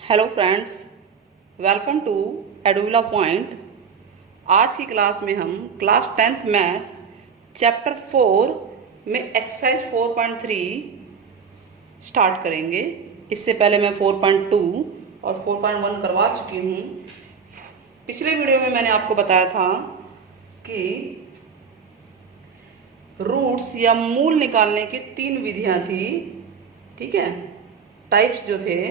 Hello friends, welcome to Eduvila point. आज की class में हम क्लास 10th मैथ्स चैप्टर 4 में एक्सरसाइज 4.3 स्टार्ट करेंगे। इससे पहले मैं 4.2 और 4.1 करवा चुकी हूँ। पिछले वीडियो में मैंने आपको बताया था कि रूट्स या मूल निकालने की 3 विधियाँ थी, ठीक है। टाइप्स जो थे,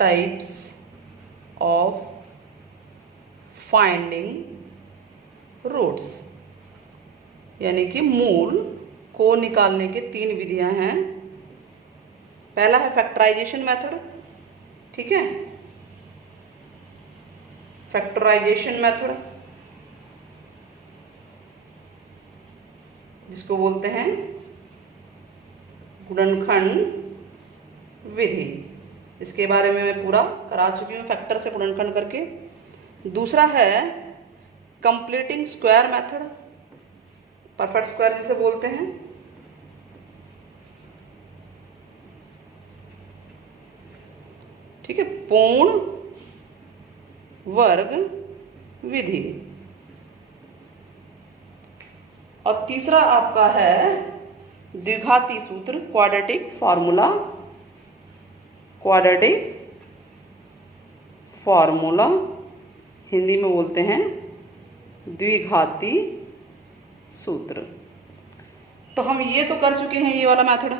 टाइप्स ऑफ फाइंडिंग रूट्स, यानी कि मूल को निकालने की 3 विधियां हैं। पहला है फैक्टराइजेशन मेथड, ठीक है, फैक्टराइजेशन मेथड जिसको बोलते हैं गुणनखंड विधि। इसके बारे में मैं पूरा करा चुकी हूँ, फैक्टर से गुणनखंड करके। दूसरा है completing square method, perfect square जिसे बोलते हैं। ठीक है, पूर्ण वर्ग विधि। और तीसरा आपका है द्विघाती सूत्र, quadratic formula, quadratic formula Hindi में बोलते हैं द्विघाती सूत्र। तो हम ये तो कर चुके हैं, ये वाला मेथड,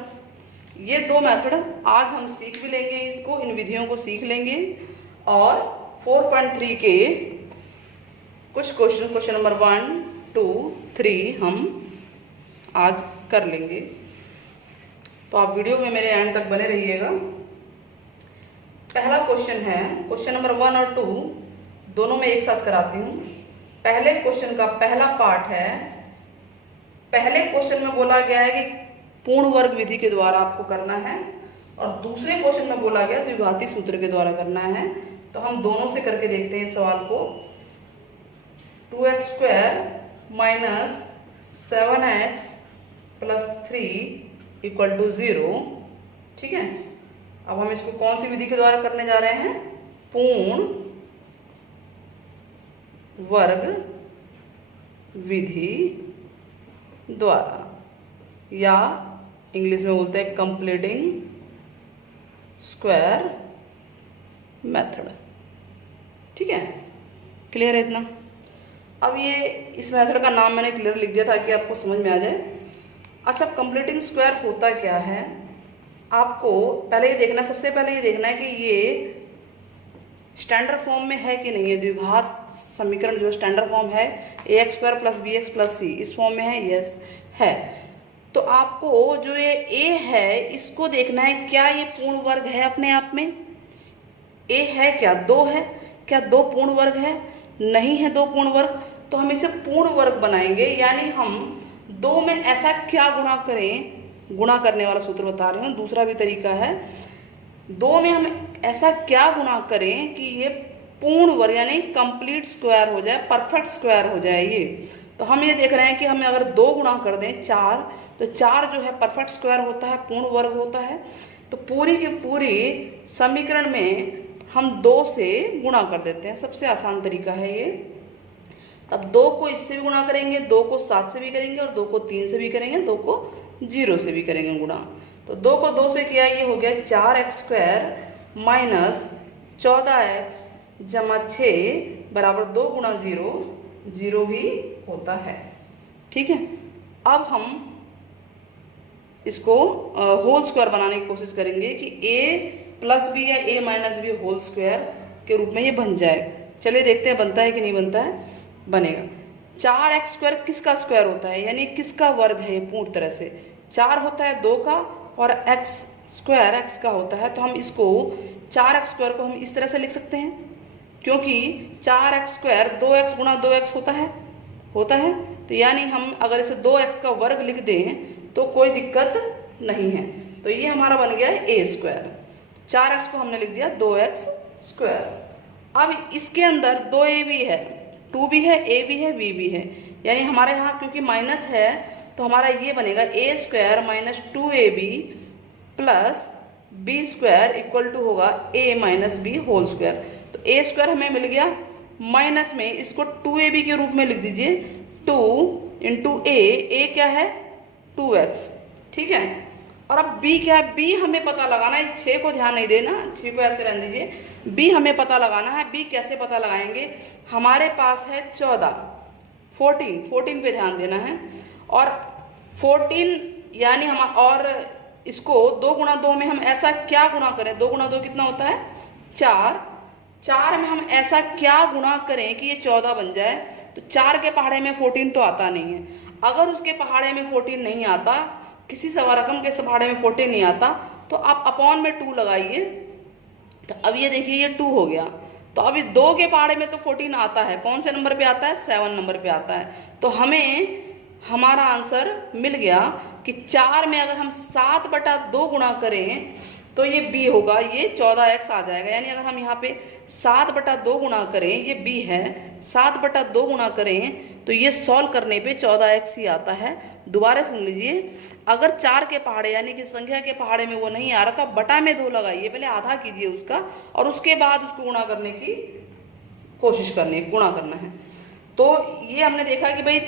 ये 2 मेथड आज हम सीख भी लेंगे, इसको, इन विधियों को सीख लेंगे। और 4.3 के कुछ क्वेश्चन नंबर 1, 2, 3 हम आज कर लेंगे। तो आप वीडियो में मेरे एंड तक बने रहिएगा। पहला क्वेश्चन है, क्वेश्चन नंबर 1 और 2 दोनों में एक साथ कराती हूँ। पहले क्वेश्चन का पहला पार्ट है, पहले क्वेश्चन में बोला गया है कि पूर्ण वर्ग विधि के द्वारा आपको करना है, और दूसरे क्वेश्चन में बोला गया द्विघाती सूत्र के द्वारा करना है। तो हम दोनों से करके देखते हैं इस सवाल को। 2x square minus 7x plus 3 equal to 0, ठीक है। अब हम इसको कौन सी विधि के द्वारा करने जा रहे हैं? पूर्ण वर्ग विधि द्वारा, या इंग्लिश में बोलते हैं कंप्लीटिंग स्क्वायर मेथड, ठीक है। क्लियर है इतना? अब ये इस मेथड का नाम मैंने क्लियर लिख दिया ताकि आपको समझ में आ जाए। अच्छा, कंप्लीटिंग स्क्वायर होता क्या है, आपको पहले ये देखना, सबसे पहले ये देखना है कि ये स्टैंडर्ड फॉर्म में है कि नहीं है। द्विघात समीकरण जो स्टैंडर्ड फॉर्म है, ax square plus bx plus c, इस फॉर्म में है, यस है। तो आपको जो ये a है इसको देखना है, क्या ये पूर्ण वर्ग है अपने आप में? a है क्या? 2 है क्या? 2 पूर्ण वर्ग है? नहीं है 2 पूर्ण वर्ग, तो हम इसे पूर्ण वर्ग बनाएंगे। यानी हम 2 में ऐसा क्या गुणा करें, गुणा करने वाला सूत्र बता रही हूँ, दूसरा भी तरीका है। 2 में हम ऐसा क्या गुणा करें कि ये पूर्ण वर्ग यानी कंप्लीट स्क्वायर हो जाए, परफेक्ट स्क्वायर हो जाए ये। तो हम ये देख रहे हैं कि हमें अगर 2 गुणा कर दें 4, तो 4 जो है परफेक्ट स्क्वायर होता है, पूर्ण वर्ग होता है। तो पूरी की पूरी समीकरण में हम 2 से गुणा कर देते हैं, सबसे आसान तरीका है ये। अब 2 को इससे भी गुणा करेंगे, 2 को 7 से भी करेंगे, और 2 को 3 से भी करेंगे, 2 को 0 से भी करेंगे गुणा। तो 2 को 2 से किया, ये हो गया 4x स्क्वायर माइनस 14x जमा 6 बराबर 2 गुणा 0, 0 ही होता है, ठीक है। अब हम इसको होल स्क्वायर बनाने की कोशिश करेंगे कि a प्लस बी या a minus B whole square के रूप में ये बन जाए। चलिए देखते हैं बनता है कि नहीं बनता है। बनेगा। 4x स्क्वायर किसका स्क्वायर होता है, यानी किसका वर्ग है ये पूर्ण तरह से? 4 होता है 2 का, और x स्क्वायर x का होता है। तो हम इसको 4x स्क्वायर को हम इस तरह से लिख सकते हैं, क्योंकि 4x स्क्वायर 2x गुणा 2x होता है। तो यानी हम अगर इसे 2x का वर्ग लिख दें तो कोई दिक्कत नहीं है। तो ये हमारा बन गया है a स्क्वायर। 4x को हमने लिख दिया 2x स्क्वायर। अब इसके अंदर 2a भी है, 2 भी है, a भी है, b भी है। यानी हमारे यहाँ क्योंकि माइनस है तो हमारा ये बनेगा a square minus 2ab plus B square equal to होगा A minus B whole square. तो ए स्क्वायर हमें मिल गया, माइनस में इसको 2ab के रूप में लिख दीजिए, 2 इंटू ए क्या है 2x, ठीक है। और अब b क्या है, b हमें पता लगाना है, इस 6 को ध्यान नहीं देना, 6 को ऐसे रहने दीजिए, b हमें पता लगाना है। b कैसे पता लगाएंगे, हमारे पास है 14, 14 पे ध्यान देना है। और 14 यानी हम, और इसको 2 गुणा 2 में हम ऐसा क्या गुणा करें, 2 गुणा 2 कितना होता है 4 में हम ऐसा क्या गुणा करें कि ये 14 बन जाए। तो 4 के पहाड़े में 14 तो आता नहीं है, अगर उसके पहाड़े में 14 नहीं आता, किसी सवा रकम के पहाड़े में 14 नहीं आता, तो आप अपॉन में 2 लगाइए। तो अब ये देखिए ये 2 हो गया। तो अभी 2 के पहाड़े में तो 14 आता है, कौन से नंबर पे आता है 7 नंबर पे आता है। तो हमें हमारा आंसर मिल गया कि 4 में अगर हम 7/2 गुणा करें तो ये b होगा, ये 14x आ जाएगा। यानी अगर हम यहाँ पे 7/2 गुणा करें, ये b है, 7/2 गुणा करें तो ये सॉल्व करने पे 14x ही आता है। दोबारा सुन लीजिए, अगर 4 के पहाड़े यानी कि संख्या के पहाड़े में वो नहीं आ रहा तो आप बटा में 2 लगाइए, पहले आधा कीजिए उसका और उसके बाद उसको गुणा करने की कोशिश करनी है, गुणा करना है। तो ये हमने देखा कि भाई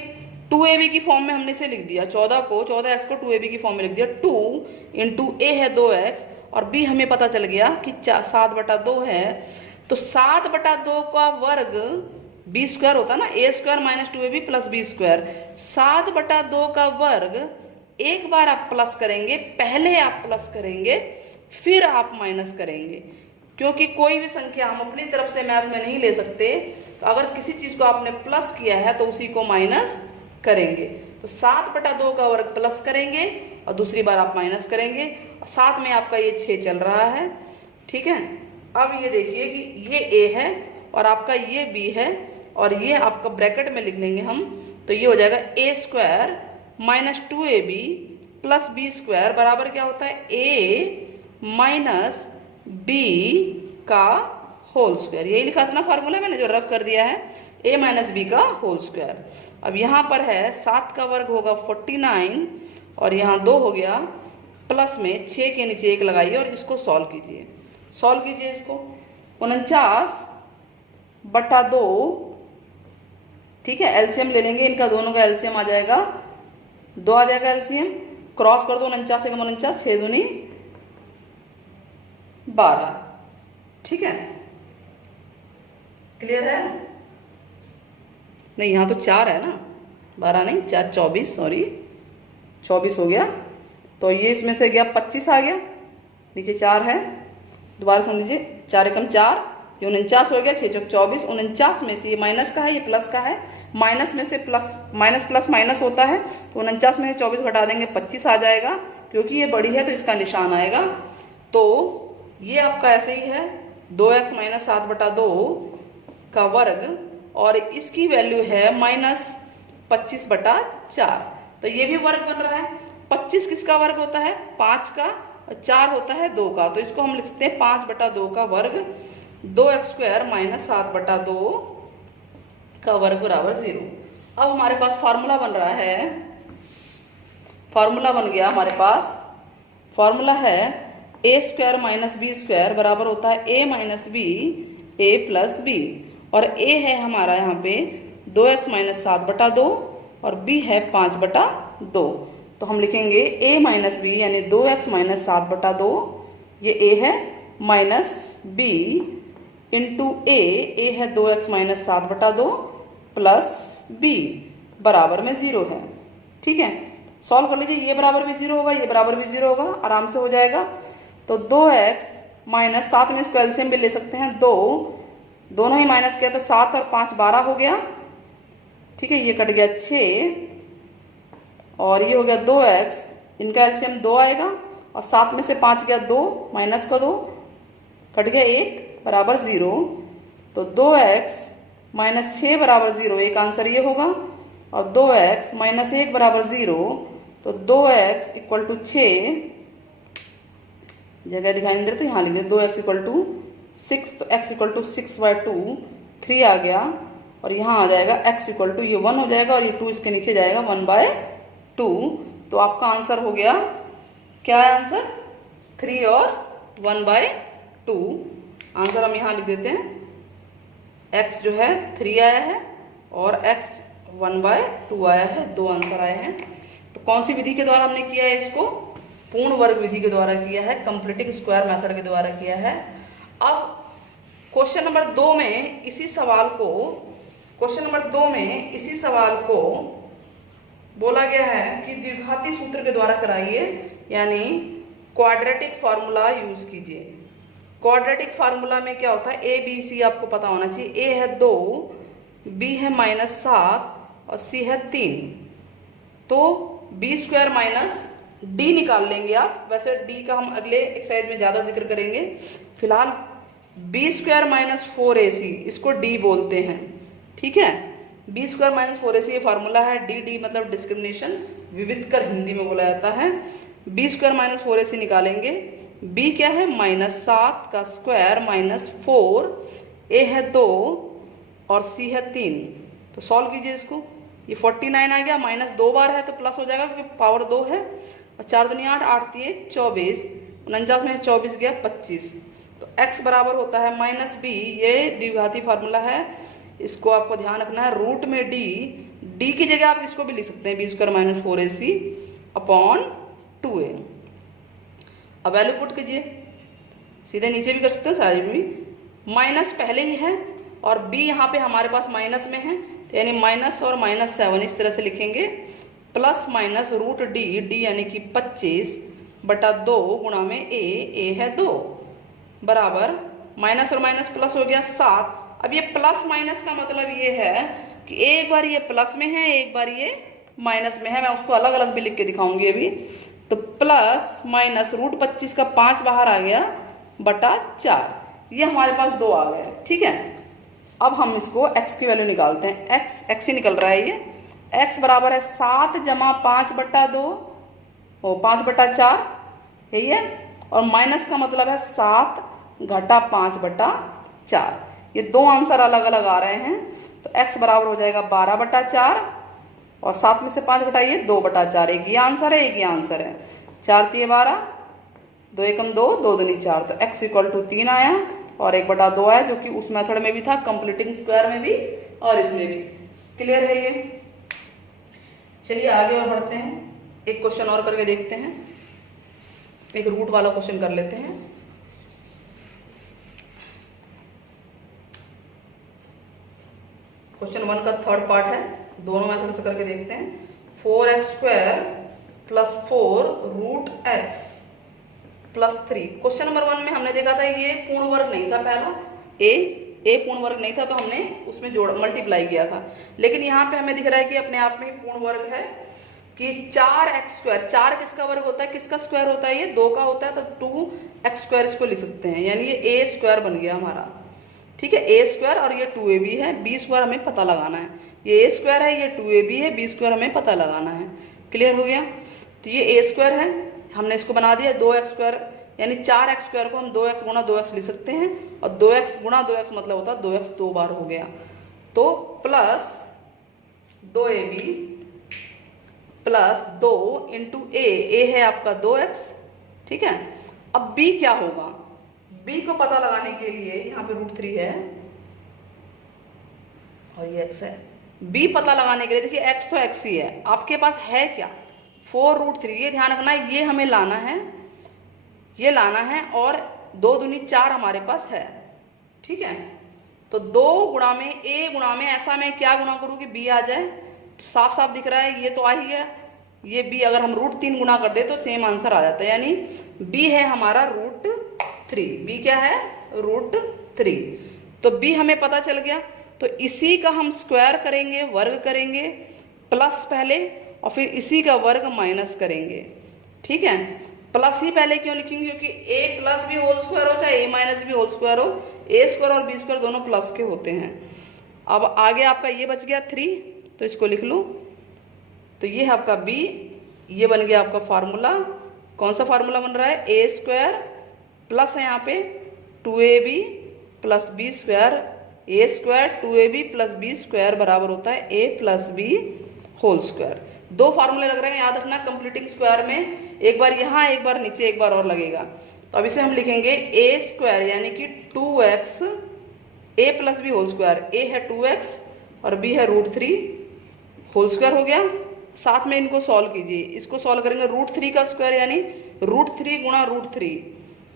2ab की फॉर्म में हमने इसे लिख दिया, 14x को 2ab की फॉर्म में लिख दिया, 2 इंटू ए है 2x और b हमें पता चल गया कि 7/2 है। तो 7/2 का वर्ग b स्क्वायर होता है ना, a square minus 2ab plus b square. 7/2 का वर्ग एक बार आप प्लस करेंगे, पहले आप प्लस करेंगे फिर आप माइनस करेंगे, क्योंकि कोई भी संख्या हम अपनी तरफ से मैथ में नहीं ले सकते। तो अगर किसी चीज को आपने प्लस किया है तो उसी को माइनस करेंगे। तो 7/2 का वर्ग प्लस करेंगे और दूसरी बार आप माइनस करेंगे, और साथ में आपका ये 6 चल रहा है, ठीक है। अब ये देखिए कि ये a है और आपका ये b है और ये आपका ब्रैकेट में लिख देंगे हम, तो ये हो जाएगा a square minus 2ab plus b square बराबर क्या होता है a माइनस b का होल स्क्वायर। यही लिखा था ना फार्मूला, मैंने जो रफ कर दिया है, a माइनस b का होल स्क्वायर। अब यहाँ पर है 7 का वर्ग होगा 49 और यहाँ 2 हो गया, प्लस में 6 के नीचे 1 लगाइए और इसको सॉल्व कीजिए, सॉल्व कीजिए इसको। 49/2, ठीक है, एलसीएम ले लेंगे, इनका दोनों का एलसीएम आ जाएगा 2 आ जाएगा एलसीएम, क्रॉस कर दो 49 से 49, 6 दूनी 12, ठीक है, क्लियर है। नहीं यहाँ तो 4 है ना, 12 नहीं 4, 24, सॉरी 24 हो गया। तो ये इसमें से गया 25 आ गया, नीचे 4 है, दोबारा सुन लीजिए, 4 एकम 4, ये 49 हो गया, 6 चौक 24, 49 में से ये माइनस का है, ये प्लस का है, माइनस में से प्लस, माइनस प्लस माइनस होता है, तो 49 में से 24 घटा देंगे 25 आ जाएगा, क्योंकि ये बड़ी है तो इसका निशान आएगा। तो ये आपका ऐसे ही है 2x माइनस 7/2 का वर्ग और इसकी वैल्यू है माइनस 25/4। तो ये भी वर्ग बन रहा है। 25 किसका वर्ग होता है 5 का, और 4 होता है 2 का, तो इसको हम लिख सकते हैं 5/2 का वर्ग, 2x स्क्वायर माइनस 7/2 का वर्ग बराबर 0। अब हमारे पास फार्मूला बन रहा है, फार्मूला बन गया हमारे पास, फार्मूला है a square minus b square बराबर होता है a minus b a plus b, और a है हमारा यहाँ पे 2x माइनस 7/2 और b है 5/2। तो हम लिखेंगे a माइनस b यानी 2x माइनस 7/2, ये a है, माइनस b इंटू a है 2x माइनस 7/2 प्लस b बराबर में 0 है, ठीक है। सॉल्व कर लीजिए, ये बराबर भी 0 होगा, ये बराबर भी 0 होगा, आराम से हो जाएगा। तो 2x माइनस 7 में इसको एलसीएम भी ले सकते हैं, 2 दोनों ही माइनस किया तो 7 और 5 12 हो गया, ठीक है, ये कट गया 6 और ये हो गया 2x, इनका एलसीएम 2 आएगा और 7 में से 5 गया 2, माइनस का 2 कट गया 1 बराबर 0। तो 2x माइनस 6 बराबर 0, एक आंसर ये होगा, और 2x माइनस 1 बराबर 0, तो 2x इक्वल टू 6, जगह दिखाई नहीं दे रही तो यहाँ लिख दे, 2x इक्वल टू 6, तो x इक्वल टू 6/2 3 आ गया, और यहाँ आ जाएगा x इक्वल टू, ये 1 हो जाएगा और ये 2 इसके नीचे जाएगा 1/2। तो आपका आंसर हो गया, क्या है आंसर 3 और 1/2। आंसर हम यहाँ लिख देते हैं, x जो है 3 आया है और x 1/2 आया है, 2 आंसर आए हैं। तो कौन सी विधि के द्वारा हमने किया है इसको? पूर्ण वर्ग विधि के द्वारा किया है, कंप्लीटिंग स्क्वायर मेथड के द्वारा किया है। अब क्वेश्चन नंबर 2 में इसी सवाल को बोला गया है कि द्विघाती सूत्र के द्वारा कराइए, यानी क्वाड्रेटिक फार्मूला यूज कीजिए। क्वाड्रेटिक फार्मूला में क्या होता है, ए बी सी आपको पता होना चाहिए। ए है 2, बी है -7 और सी है 3। तो बी स्क्वायर माइनस डी निकाल लेंगे आप। वैसे डी का हम अगले एक्सरसाइज में ज़्यादा जिक्र करेंगे। फिलहाल बी स्क्वायर माइनस 4ac इसको डी बोलते हैं, ठीक है। बी स्क्वायर माइनस 4ac ये फार्मूला है। डी मतलब डिस्क्रिमिनेशन, विविध कर हिंदी में बोला जाता है। बी स्क्वायर माइनस 4ac निकालेंगे। बी क्या है, -7 का स्क्वायर -4, ए है 2 और सी है 3। तो सॉल्व कीजिए इसको। ये 49 आ गया, माइनस 2 बार है तो प्लस हो जाएगा क्योंकि पावर 2 है। और 4 दूनी 8, 8 3 24, 49 में 24 गया 25। तो x बराबर होता है -b। ये द्विघाती फार्मूला है, इसको आपको ध्यान रखना है। रूट में d की जगह आप इसको भी लिख सकते हैं, B square minus 4ac upon 2a। अब वैल्यू पुट कीजिए, सीधे नीचे भी कर सकते हो, साइड में भी। माइनस पहले ही है और b यहाँ पे हमारे पास माइनस में है, तो यानी माइनस और -7 इस तरह से लिखेंगे। प्लस माइनस रूट डी यानी कि 25/2 गुणा में ए है 2 बराबर माइनस और माइनस प्लस हो गया 7। अब ये प्लस माइनस का मतलब ये है कि एक बार ये प्लस में है, एक बार ये माइनस में है। मैं उसको अलग अलग भी लिख के दिखाऊंगी अभी। तो प्लस माइनस रूट 25 का 5 बाहर आ गया बटा 4, ये हमारे पास 2 आ गए, ठीक है। अब हम इसको x की वैल्यू निकालते हैं। x ही निकल रहा है ये। x बराबर है 7 जमा 5/2 और 5/4, यही है। और माइनस का मतलब है 7 घटा 5/4। ये 2 आंसर अलग अलग आ रहे हैं। तो x बराबर हो जाएगा 12/4 और 7 में से 5 घटाइए 2/4। एक ये आंसर है, एक ये आंसर है। 4 3 12, 2 एकम 2, 2 दूनी 4। तो x = 3 आया और 1/2 आया, जो कि उस मेथड में भी था, कंप्लीटिंग स्क्वायर में भी और इसमें भी। क्लियर है ये? चलिए आगे और बढ़ते हैं, एक क्वेश्चन और करके देखते हैं। एक रूट वाला क्वेश्चन कर लेते हैं। क्वेश्चन 1 का थर्ड पार्ट है, दोनों मेथड से करके देखते हैं। 4x² + 4 √x + 3। क्वेश्चन नंबर 1 में हमने देखा था ये पूर्ण वर्ग नहीं था, पहला ए पूर्ण वर्ग नहीं था, तो हमने उसमें मल्टीप्लाई किया था। लेकिन यहाँ पे हमें दिख रहा है कि अपने आप में पूर्ण वर्ग है कि 4x²। 4 किसका वर्ग होता है, किसका स्क्वायर होता है, ये 2 का होता है। तो 2x² इसको लिख सकते हैं, यानी ये a² बन गया हमारा, ठीक है। a² और ये 2ab है। b² हमें पता लगाना है। ये a² है, ये 2ab है, b² हमें पता लगाना है। क्लियर हो गया? तो ये a² है, हमने इसको बना दिया 2x², यानी 4x² को हम 2x गुणा 2x लिख सकते हैं। और 2x गुणा 2x मतलब होता है 2x 2 बार हो गया। तो प्लस 2ab प्लस 2 इंटू ए है आपका 2x, ठीक है। अब b क्या होगा, b को पता लगाने के लिए यहाँ पे √3 है और ये x है। b पता लगाने के लिए देखिए x तो x ही है, आपके पास है क्या 4√3। ये ध्यान रखना है, ये हमें लाना है, ये लाना है। और 2 दूनी 4 हमारे पास है, ठीक है। तो 2 गुणा में a गुणा में, ऐसा मैं क्या गुणा करूँ कि b आ जाए। तो साफ साफ दिख रहा है, ये तो आ ही है, ये b अगर हम √3 गुणा कर दे तो सेम आंसर आ जाता है, यानी b है हमारा √3। b क्या है, √3। तो b हमें पता चल गया। तो इसी का हम स्क्वायर करेंगे, वर्ग करेंगे, प्लस पहले और फिर इसी का वर्ग माइनस करेंगे, ठीक है। प्लस ही पहले क्यों लिखेंगे, क्योंकि a प्लस भी होल स्क्वायर हो चाहे a माइनस भी होल स्क्वायर हो, a² और b² दोनों प्लस के होते हैं। अब आगे आपका ये बच गया 3, तो इसको लिख लूँ। तो ये है आपका b, ये बन गया आपका फार्मूला। कौन सा फार्मूला बन रहा है, a² प्लस है यहाँ पे 2ab plus b²। a² 2ab plus b² बराबर होता है a plus b whole square. 2 फार्मूले लग रहे हैं, याद रखना। कंप्लीटिंग स्क्वायर में एक बार यहाँ, एक बार नीचे, एक बार और लगेगा। तो अब इसे हम लिखेंगे ए स्क्वायर यानी कि 2x ए प्लस बी होल स्क्वायर। ए है 2x और बी है √3 होल स्क्वायर हो गया। साथ में इनको सॉल्व कीजिए, इसको सॉल्व करेंगे √3 का स्क्वायर यानी √3 गुणा √3,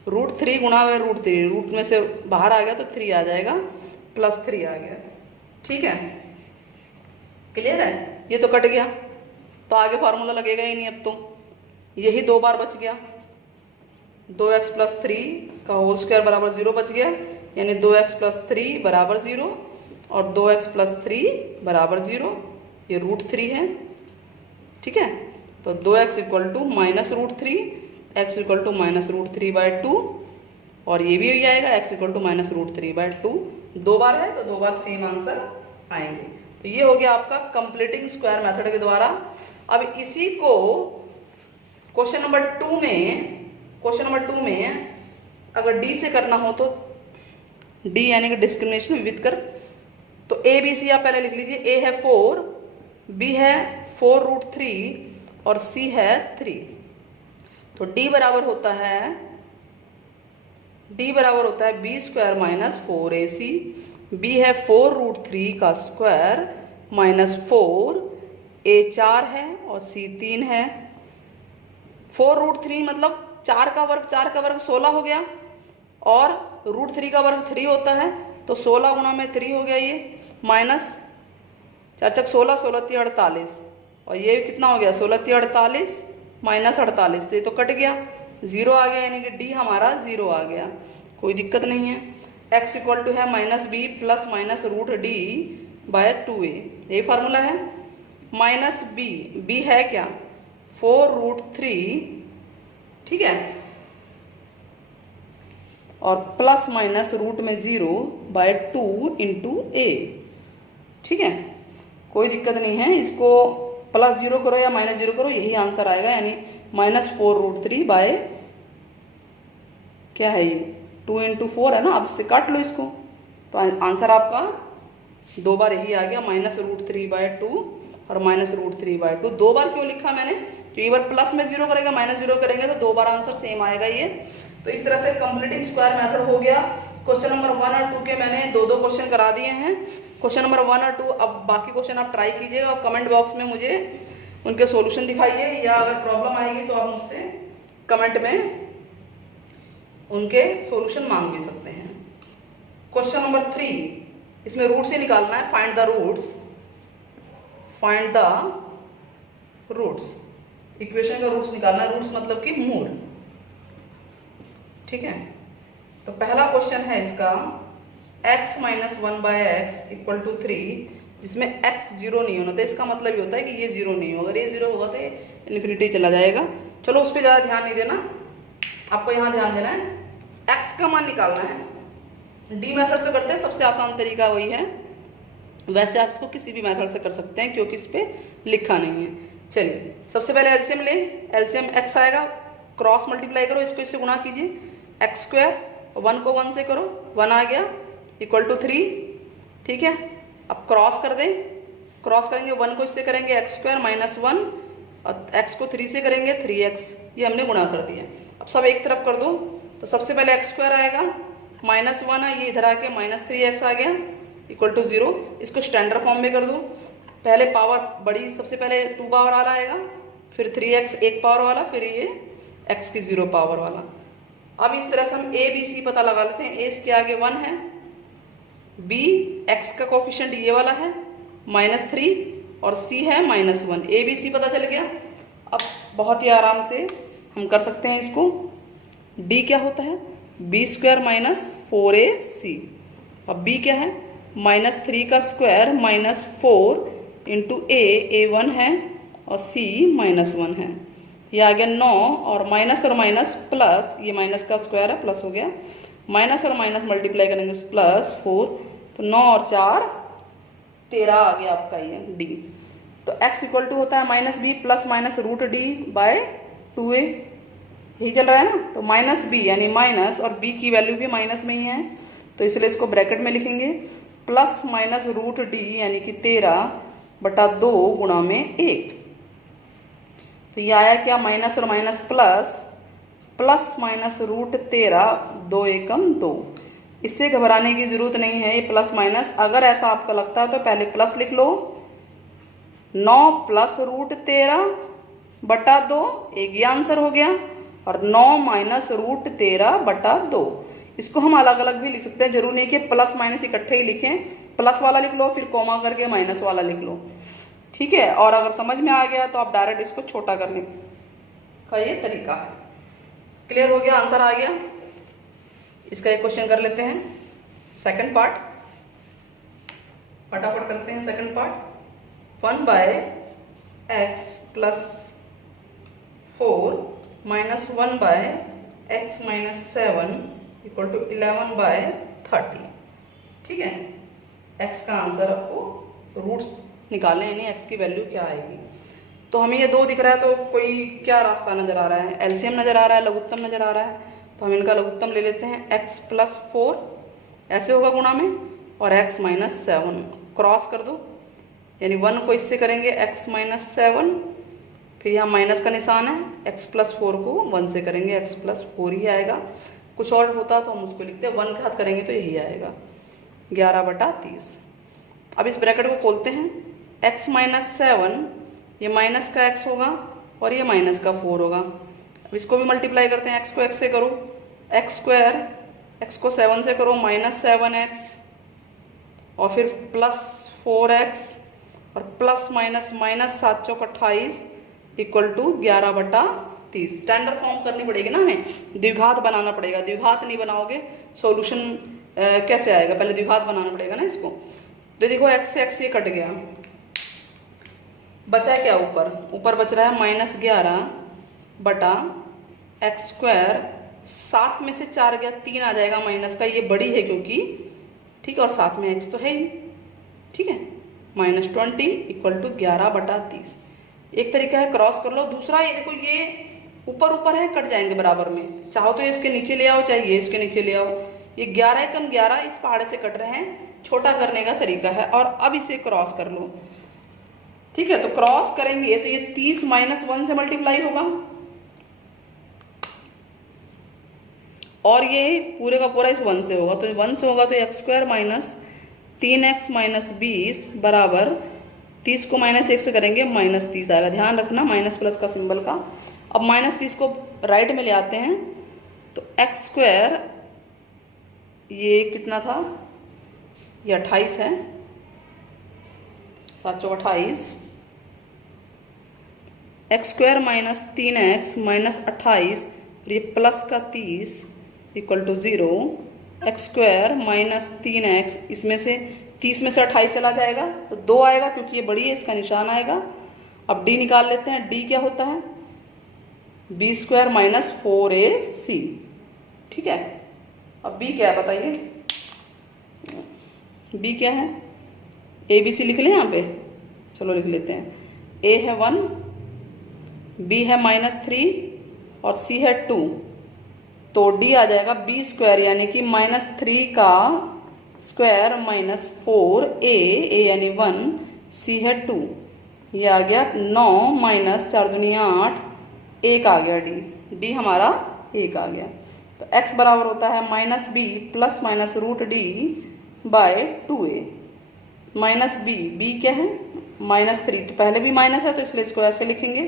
√3 गुणा √3, रूट में से बाहर आ गया तो 3 आ जाएगा, +3 आ गया। ठीक है, क्लियर है? ये तो कट गया तो आगे फार्मूला लगेगा ही नहीं। अब तो यही 2 बार बच गया, 2x + 3 का होल स्क्वायर बराबर 0 बच गया, यानी 2x + 3 बराबर 0 और 2x + 3 बराबर 0, ये √3 है। ठीक है, तो 2x = -√3, x = -√3/2 और ये भी हो जाएगा x = -√3/2। 2 बार है तो 2 बार सेम आंसर आएंगे। तो ये हो गया आपका कंप्लीटिंग स्क्वायर मेथड के द्वारा। अब इसी को क्वेश्चन नंबर 2 में अगर डी से करना हो तो डी यानी कि डिस्क्रिमिनेशन विविध कर, तो ए बी सी आप पहले लिख लीजिए। ए है 4, बी है 4√3 और सी है 3। तो डी बराबर होता है b² - 4ac। b है 4√3 का स्क्वायर -4, a 4 है और c 3 है। 4√3 मतलब 4 का वर्ग 16 हो गया और √3 का वर्ग 3 होता है, तो 16 गुणा में 3 हो गया, ये माइनस 4 × 16, 16 × 48 और ये कितना हो गया 16 × 48 -48, तो ये तो कट गया, 0 आ गया, यानी कि डी हमारा 0 आ गया, कोई दिक्कत नहीं है। x = है -b + -√d/2a, यही फार्मूला है। -b है क्या 4√3, ठीक है, और ± रूट में 0/2 × a। ठीक है, कोई दिक्कत नहीं है, इसको +0 करो या -0 करो, यही आंसर आएगा, यानी -4√3 क्या है ये 2 × 4 है ना, अब इससे काट लो इसको, तो आंसर आपका 2 बार यही आ गया, -√3/2 और -√3/2। 2 बार क्यों लिखा मैंने, तो एक बार प्लस में 0 करेगा, -0 करेंगे तो 2 बार आंसर सेम आएगा ये। तो इस तरह से कंप्लीटिंग स्क्वायर मेथड हो गया। क्वेश्चन नंबर 1 और 2 के मैंने 2 क्वेश्चन करा दिए हैं। क्वेश्चन नंबर 1 और 2, अब बाकी क्वेश्चन आप ट्राई कीजिएगा और कमेंट बॉक्स में मुझे उनके सॉल्यूशन दिखाइए, या अगर प्रॉब्लम आएगी तो आप मुझसे कमेंट में उनके सॉल्यूशन मांग भी सकते हैं। क्वेश्चन नंबर 3, इसमें रूट से निकालना है, फाइंड द रूट्स, इक्वेशन का रूट्स निकालना है, रूट्स मतलब कि मूल। ठीक है, तो पहला क्वेश्चन है इसका x - 1/x = 3, जिसमें x 0 नहीं होना, तो इसका मतलब ये होता है कि ये 0 नहीं होगा, अगर ये 0 होगा तो ये इन्फिनिटी चला जाएगा। चलो उस पर ज़्यादा ध्यान नहीं देना, आपको यहाँ ध्यान देना है, x का मान निकालना है। डी मेथड से करते हैं, सबसे आसान तरीका वही है, वैसे आप इसको किसी भी मेथड से कर सकते हैं क्योंकि इस पर लिखा नहीं है। चलिए सबसे पहले एलसीएम ले, एलसीएम x आएगा, क्रॉस मल्टीप्लाई करो, इसको इससे गुणा कीजिए, x², 1 को 1 से करो, 1 आ गया, = 3। ठीक है, अब क्रॉस कर दें, क्रॉस करेंगे, 1 को इससे करेंगे x² - 1 और x को 3 से करेंगे 3x, ये हमने गुणा कर दिया। अब सब एक तरफ कर दो, तो सबसे पहले x² आएगा, -1 है, ये इधर आके -3x आ गया, = 0। इसको स्टैंडर्ड फॉर्म में कर दो, पहले पावर बड़ी, सबसे पहले 2 पावर वाला आएगा, फिर 3x 1 पावर वाला, फिर ये x की 0 पावर वाला। अब इस तरह से हम a b c पता लगा लेते हैं। a इसके आगे 1 है, b x का कोफिशिएंट ये वाला है -3 और c है -1, a b c पता चल गया। अब बहुत ही आराम से हम कर सकते हैं इसको, d क्या होता है b² - 4ac, अब b क्या है -3 का स्क्वायर -4 × a 1 है और c -1 है, ये आ गया 9 और माइनस प्लस, ये माइनस का स्क्वायर है, प्लस हो गया, माइनस और माइनस मल्टीप्लाई करेंगे +4, तो 9 और 4 13 आ गया आपका ये d। तो x = होता है -b ± √d/2a, यही चल रहा है ना, तो -b यानी माइनस, और b की वैल्यू भी माइनस में ही है, तो इसलिए इसको ब्रैकेट में लिखेंगे, ± √d यानी कि 13/2 × 1। तो ये आया क्या, माइनस और minus plus, plus minus root 13, 2 एकम 2। इससे घबराने की जरूरत नहीं है, ये प्लस माइनस अगर ऐसा आपको लगता है तो पहले प्लस लिख लो, 9 प्लस रूट 13 बटा 2, एक ये आंसर हो गया, और 9 माइनस रूट 13 बटा 2। इसको हम अलग अलग भी लिख सकते हैं, जरूर नहीं कि प्लस माइनस इकट्ठे ही लिखें, प्लस वाला लिख लो फिर कॉमा करके माइनस वाला लिख लो, ठीक है। और अगर समझ में आ गया तो आप डायरेक्ट इसको छोटा करने का ये तरीका है। क्लियर हो गया, आंसर आ गया। इसका एक क्वेश्चन कर लेते हैं, सेकंड पार्ट, फटाफट करते हैं second part. 1/x plus 4 minus 1/x minus 7 equal to 11/30, ठीक है। x का आंसर आपको रूट्स निकालने, यानी x की वैल्यू क्या आएगी। तो हमें ये 2 दिख रहा है, तो कोई क्या रास्ता नजर आ रहा है, एलसीएम नजर आ रहा है, लघुत्तम नजर आ रहा है, तो हम इनका लघुत्तम ले लेते हैं। x प्लस 4 ऐसे होगा गुणा में, और x माइनस 7 क्रॉस कर दो, यानी 1 को इससे करेंगे x माइनस 7, फिर यहाँ माइनस का निशान है, x प्लस 4 को 1 से करेंगे, x प्लस 4 ही आएगा। कुछ और होता तो हम उसको लिखते, 1 के हाथ करेंगे तो यही आएगा, 11/30। अब इस ब्रैकेट को खोलते हैं, x माइनस 7, ये माइनस का x होगा और ये माइनस का 4 होगा। अब इसको भी मल्टीप्लाई करते हैं, x को x से करो, x स्क्वायर, x को 7 से करो माइनस 7x, और फिर प्लस 4x, और प्लस माइनस माइनस 7 चौक 28 इक्वल टू 11/30। स्टैंडर्ड फॉर्म करनी पड़ेगी ना, हमें द्विघात बनाना पड़ेगा, द्विघात नहीं बनाओगे सॉल्यूशन कैसे आएगा, पहले द्विघात बनाना पड़ेगा ना इसको। तो देखो x से x ये कट गया, बचा क्या ऊपर, ऊपर बच रहा है -11 बटा एक्स स्क्वायर, 7 में से 4 गया 3 आ जाएगा माइनस का, ये बड़ी है क्योंकि, ठीक है, और साथ में x तो है ही, ठीक है, -20 इक्वल टू 11/30। एक तरीका है क्रॉस कर लो, दूसरा ये देखो ये ऊपर ऊपर है, कट जाएंगे बराबर में, चाहो तो इसके नीचे ले आओ, चाहे ये इसके नीचे ले आओ, ये 11 एकम 11 इस पहाड़े से कट रहे हैं, छोटा करने का तरीका है। और अब इसे क्रॉस कर लो, ठीक है, तो क्रॉस करेंगे तो ये 30 माइनस 1 से मल्टीप्लाई होगा, और ये पूरे का पूरा इस 1 से होगा, तो 1 से होगा तो x square minus 3x minus 20 बराबर 30 को -1 से करेंगे -30 आएगा। ध्यान रखना माइनस प्लस का सिंबल का। अब -30 को राइट में ले आते हैं, तो एक्स स्क्वायर ये कितना था, ये 28 है, 7 चौक 28, X square minus 3x minus 28, और ये प्लस का 30 equal to 0, X square minus 3x, इसमें से 30 में से 28 चला जाएगा तो 2 आएगा, क्योंकि ये बड़ी है इसका निशान आएगा। अब d निकाल लेते हैं, d क्या होता है, b स्क्वायर माइनस 4ac, ठीक है। अब b क्या है बताइए, b क्या है, ABC लिख लें यहाँ पे, चलो लिख लेते हैं, a है 1, b है -3 और c है 2, तो d आ जाएगा b स्क्वायर यानी कि -3 का स्क्वायर माइनस 4a, a यानी 1, c है 2, ये आ गया 9 माइनस 4 दुनिया 8, 1 आ गया d हमारा 1 आ गया। तो x बराबर होता है -b plus minus root d by 2a, minus b क्या है -3, तो पहले भी माइनस है तो इसलिए इसको ऐसे लिखेंगे,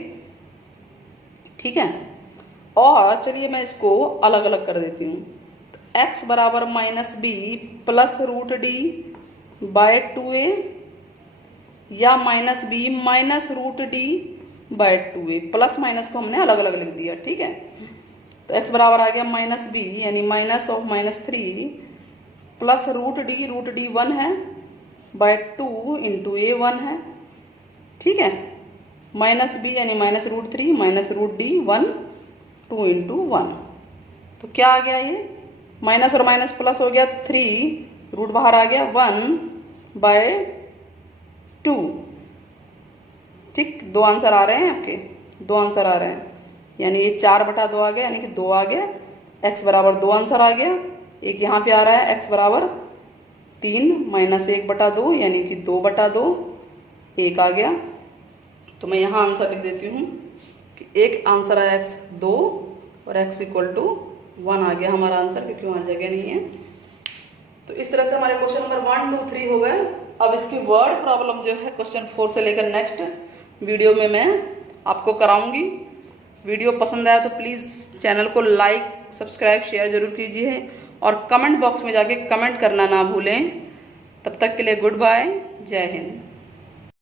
ठीक है। और चलिए मैं इसको अलग अलग कर देती हूँ, तो x बराबर -b plus root d by 2a, या -b minus root d by 2a, plus minus को हमने अलग अलग लिख दिया, ठीक है। तो x बराबर आ गया -b यानी minus of -3 plus root d 1 है बाय 2 इंटू a 1 है, ठीक है, -b यानी -√3 माइनस रूट d 1 2 इंटू 1, तो क्या आ गया ये, माइनस और माइनस प्लस हो गया 3, रूट बाहर आ गया 1 बाय 2, ठीक, 2 आंसर आ रहे हैं आपके, 2 आंसर आ रहे हैं, यानी ये 4/2 आ गया, यानी कि 2 आ गया, x बराबर 2 आंसर आ गया। एक यहाँ पे आ रहा है x बराबर 3 माइनस 1/2 यानी कि 2/2, 1 आ गया। तो मैं यहाँ आंसर लिख देती हूँ कि एक आंसर आया x 2 और x इक्वल टू 1 आ गया हमारा आंसर, क्योंकि वहाँ जगह नहीं है। तो इस तरह से हमारे क्वेश्चन नंबर 1, 2, 3 हो गए। अब इसकी वर्ड प्रॉब्लम जो है क्वेश्चन 4 से लेकर नेक्स्ट वीडियो में मैं आपको कराऊंगी। वीडियो पसंद आया तो प्लीज़ चैनल को लाइक, सब्सक्राइब, शेयर जरूर कीजिए और कमेंट बॉक्स में जाके कमेंट करना ना भूलें। तब तक के लिए गुड बाय, जय हिंद।